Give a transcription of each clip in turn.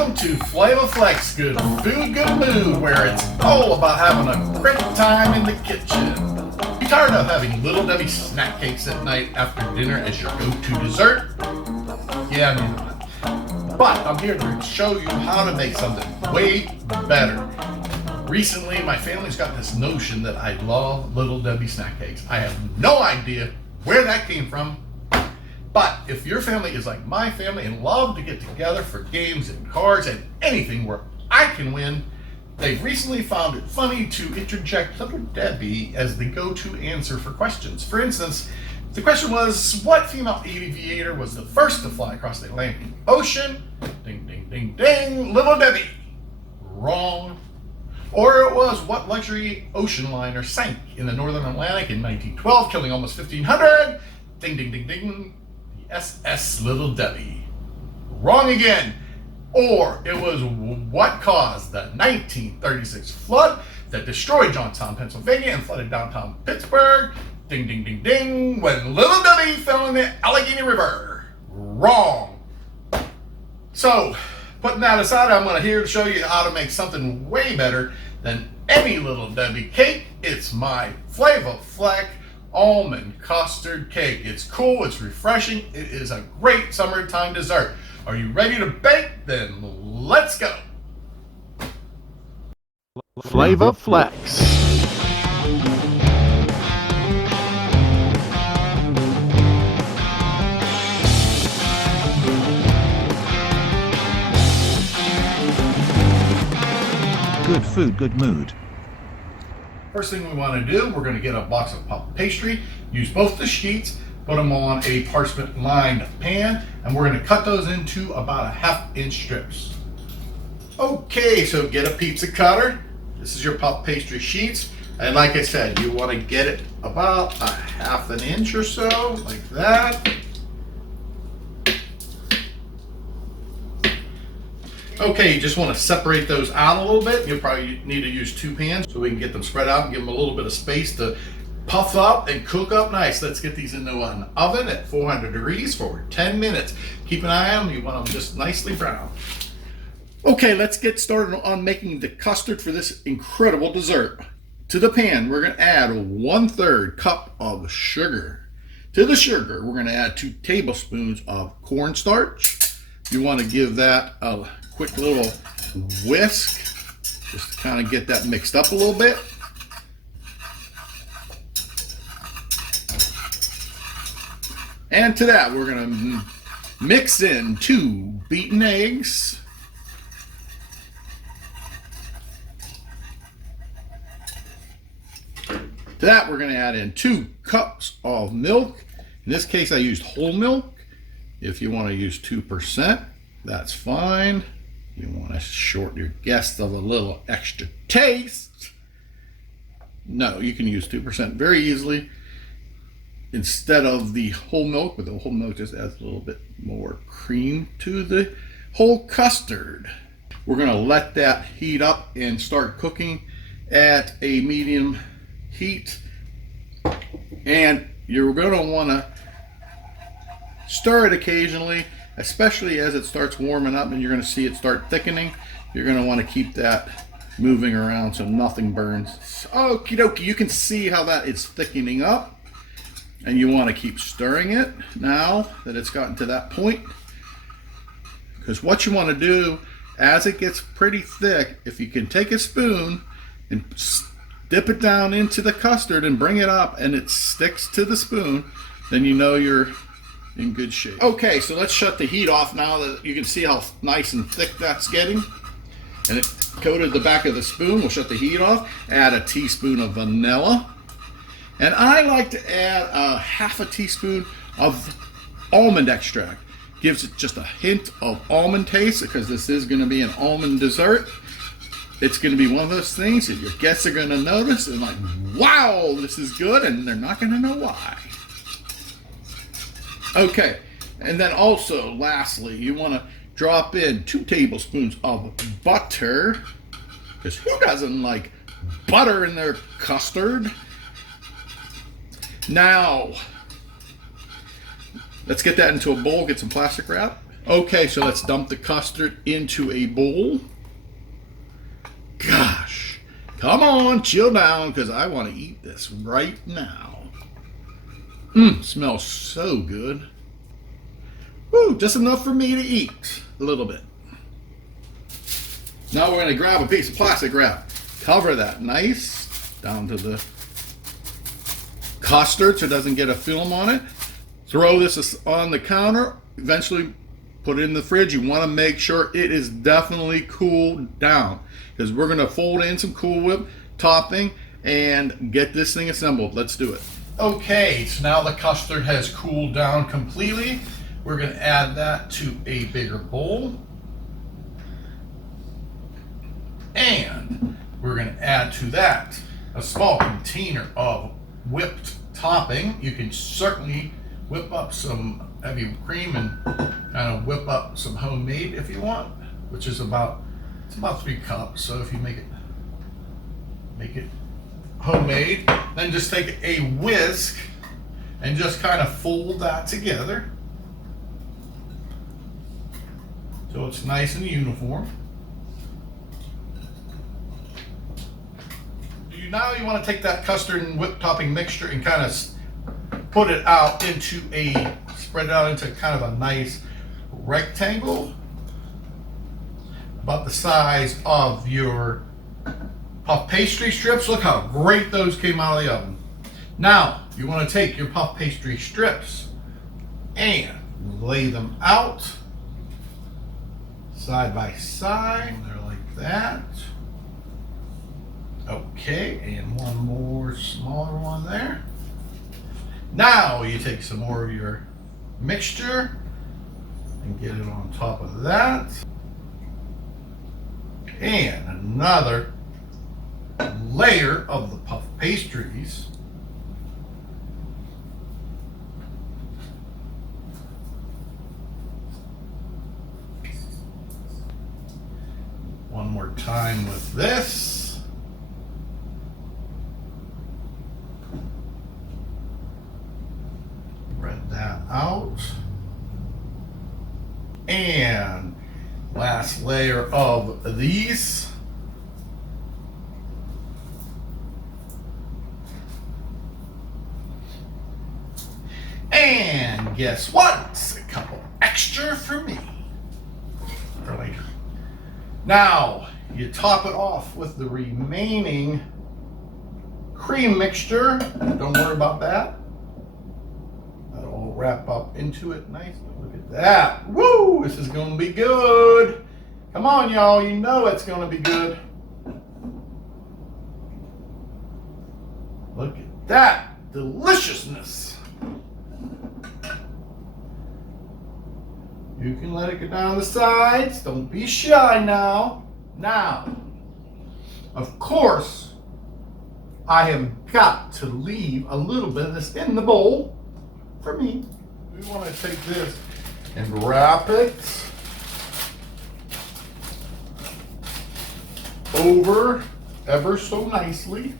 Welcome to Flavor Flex, good food, good mood, where it's all about having a great time in the kitchen. You tired of having Little Debbie snack cakes at night after dinner as your go-to dessert? Yeah, me not. But I'm here to show you how to make something way better. Recently, my family's got this notion that I love Little Debbie snack cakes. I have no idea where that came from. But if your family is like my family and love to get together for games and cards and anything where I can win, they've recently found it funny to interject Little Debbie as the go-to answer for questions. For instance, the question was, what female aviator was the first to fly across the Atlantic Ocean? Ding, ding, ding, ding, Little Debbie. Wrong. Or it was, what luxury ocean liner sank in the Northern Atlantic in 1912, killing almost 1,500? Ding, ding, ding, ding. SS Little Debbie. Wrong again. Or it was, what caused the 1936 flood that destroyed Johnstown, Pennsylvania and flooded downtown Pittsburgh? Ding, ding, ding, ding. When Little Debbie fell in the Allegheny River. Wrong. So, putting that aside, I'm here to show you how to make something way better than any Little Debbie cake. It's my Flavor Flex Almond Custard Cake. It's cool, it's refreshing, it is a great summertime dessert. Are you ready to bake? Then let's go. Flavor Flex. Good food, good mood. First thing we want to do, we're going to get a box of puff pastry, use both the sheets, put them on a parchment lined pan, and we're going to cut those into about 1/2 inch strips. Okay, so get a pizza cutter. This is your puff pastry sheets, and like I said, you want to get it about 1/2 inch or so, like that. Okay, you just want to separate those out a little bit. You'll probably need to use 2 pans so we can get them spread out and give them a little bit of space to puff up and cook up nice. Let's get these into an oven at 400 degrees for 10 minutes. Keep an eye on them. You want them just nicely brown. Okay, let's get started on making the custard for this incredible dessert. To the pan, we're going to add 1/3 cup of sugar. To the sugar, we're going to add 2 tablespoons of cornstarch. You want to give that a quick little whisk, just to kind of get that mixed up a little bit. And to that, we're going to mix in 2 beaten eggs. To that, we're going to add in 2 cups of milk. In this case, I used whole milk. If you want to use 2%, that's fine. You want to short your guest of a little extra taste. No, you can use 2% very easily instead of the whole milk, but the whole milk just adds a little bit more cream to the whole custard. We're going to let that heat up and start cooking at a medium heat. And you're going to want to stir it occasionally, especially as it starts warming up and you're going to see it start thickening. You're going to want to keep that moving around so nothing burns. Okie dokie, you can see how that is thickening up, and you want to keep stirring it now that it's gotten to that point, because what you want to do as it gets pretty thick, if you can take a spoon and dip it down into the custard and bring it up and it sticks to the spoon, then you know you're in good shape. Okay, so let's shut the heat off now that you can see how nice and thick that's getting. And it coated the back of the spoon. We'll shut the heat off. Add a teaspoon of vanilla. And I like to add 1/2 teaspoon of almond extract. Gives it just a hint of almond taste, because this is going to be an almond dessert. It's going to be one of those things that your guests are going to notice and like, wow, this is good, and they're not going to know why. Okay, and then also, lastly, you want to drop in 2 tablespoons of butter, because who doesn't like butter in their custard? Now, let's get that into a bowl, get some plastic wrap, Okay, so let's dump the custard into a bowl. Gosh, come on, chill down, because I want to eat this right now. Smells so good. Woo, just enough for me to eat a little bit. Now we're going to grab a piece of plastic wrap. Cover that nice down to the custard so it doesn't get a film on it. Throw this on the counter. Eventually put it in the fridge. You want to make sure it is definitely cooled down, because we're going to fold in some Cool Whip topping and get this thing assembled. Let's do it. Okay, so now the custard has cooled down completely. We're going to add that to a bigger bowl. And we're going to add to that a small container of whipped topping. You can certainly whip up some heavy cream and kind of whip up some homemade if you want, which is about 3 cups. So if you make it homemade, then just take a whisk and just kind of fold that together so it's nice and uniform. Now you want to take that custard and whipped topping mixture and kind of spread it out into kind of a nice rectangle about the size of your puff pastry strips. Look how great those came out of the oven. Now you want to take your puff pastry strips and lay them out side by side. They're like that. Okay, and one more smaller one there. Now you take some more of your mixture and get it on top of that. And another layer of the puff pastries. One more time with this. Spread that out. And last layer of these. And guess what? A couple extra for me for later. Now you top it off with the remaining cream mixture. Don't worry about that. That'll all wrap up into it nicely. Look at that. Woo! This is going to be good. Come on, y'all. You know it's going to be good. Look at that deliciousness. You can let it go down the sides. Don't be shy now. Now, of course, I have got to leave a little bit of this in the bowl for me. We want to take this and wrap it over ever so nicely,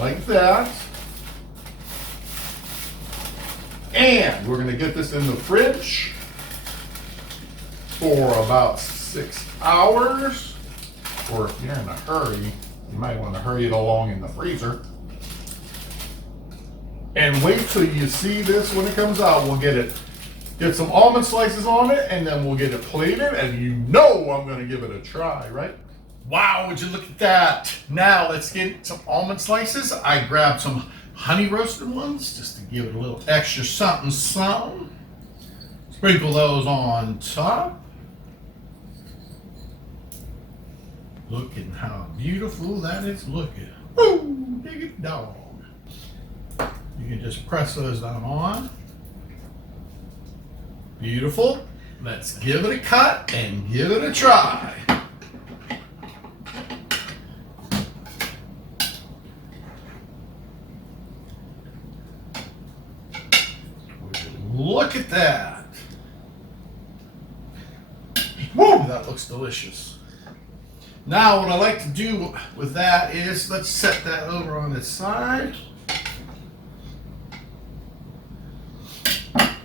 like that. And we're going to get this in the fridge for about 6 hours. Or if you're in a hurry, you might want to hurry it along in the freezer. And wait till you see this when it comes out. We'll get some almond slices on it, and then we'll get it plated, and you know I'm going to give it a try, right? Wow, would you look at that? Now let's get some almond slices. I grabbed some honey roasted ones just to give it a little extra something. Sprinkle those on top. Look at how beautiful that is looking. Woo, dig it dog. You can just press those down on. Beautiful. Let's give it a cut and give it a try. Look at that. Woo, that looks delicious. Now what I like to do with that is, let's set that over on its side.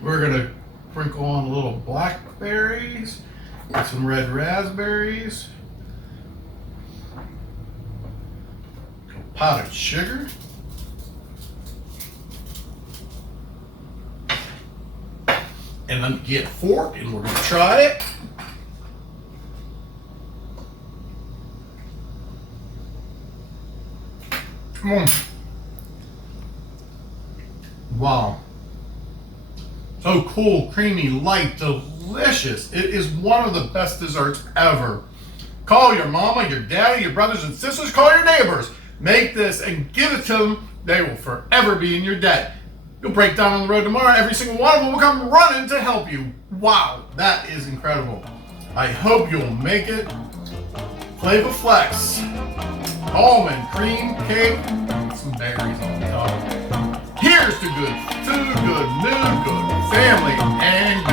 We're going to Sprinkle on a little blackberries, get some red raspberries, powdered sugar, and then get a fork and we're gonna try it. Wow. So cool, creamy, light, delicious. It is one of the best desserts ever. Call your mama, your daddy, your brothers and sisters, call your neighbors. Make this and give it to them. They will forever be in your debt. You'll break down on the road tomorrow. Every single one of them will come running to help you. Wow, that is incredible. I hope you'll make it. Flavor Flex. Almond cream cake. Some berries on top. Here's to good food, good mood, good family, and